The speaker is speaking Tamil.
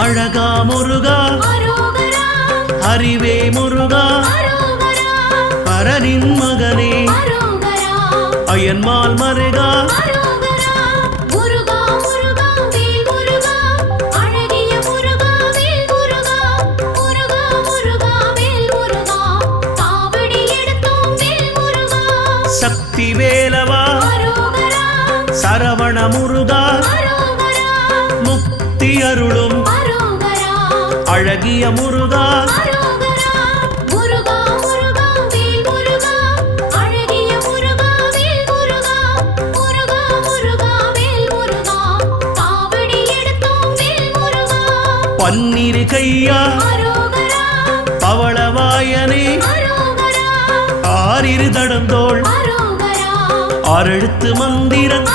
அழகா முருகா. அறிவே முருகா. பரனின் மகனே. அயன்மால் மருகா. சக்தி வேலவா. சரவண முருகா. முக்தி அருளும் அழகிய முருகா. பன்னிரு கையா. பவளவாயனே ஆறிரு தடந்தோள். ஆறெழுத்து மந்திரம்.